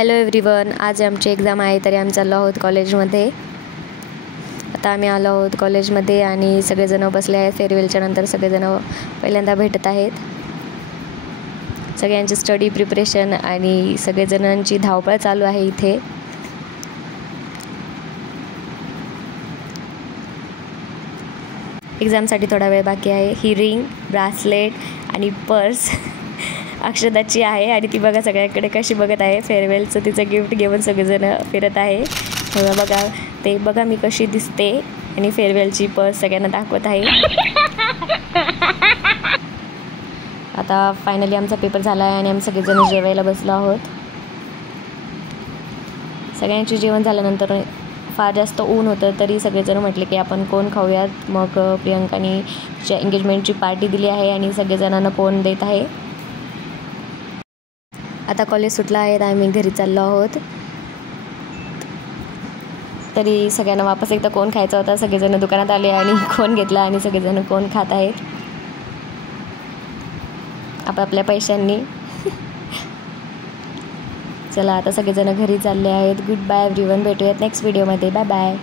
Hello everyone, आज आमची exam आहे तरी आम्ही चाललो आहोत कॉलेजमध्ये। आता आम्ही आलो आहोत कॉलेजमध्ये आणि सगळेजण बसले आहेत। फेअरवेलच्या नंतर सगळेजण पहिल्यांदा भेटत आहेत। सगळ्यांची स्टडी प्रिपरेशन आणि सगळेजणांची धावपळ चालू आहे इथे। एक्झामसाठी थोडा वेळ बाकी आहे। ही रिंग, ब्रासलेट आणि पर्स अक्षदाची आहे आणि ती बघा सगळ्यांकडे कशी बघत आहे। फेअरवेलचं तिचं गिफ्ट घेऊन सगळेजण फिरत आहे। तेव्हा बघा ते बघा मी कशी दिसते आणि फेअरवेलची पर्स सगळ्यांना दाखवत आहे। आता फायनली आमचा पेपर झाला आहे आणि आम्ही सगळेजण जेवायला बसलो आहोत। सगळ्यांचे जेवण झाल्यानंतर फार जास्त ऊन होतं तरी सगळेजण म्हटले की आपण कोण खाऊयात। मग प्रियंकाने तिच्या एंगेजमेंटची पार्टी दिली आहे आणि सगळेजणांना कोण देत आहे। आता कॉलेज सुटलं आहे, आम्ही घरी चाललो आहोत। तरी सगळ्यांना वापस एकदा कोण खायचा होता। सगळेजण दुकानात आले आणि कोण घेतला आणि सगळेजण कोण खात आहेत आपापल्या पैशांनी। चला आता सगळेजण घरी चालले आहेत। गुड बाय एव्हरीवन, भेटूयात नेक्स्ट व्हिडिओमध्ये। Bye bye.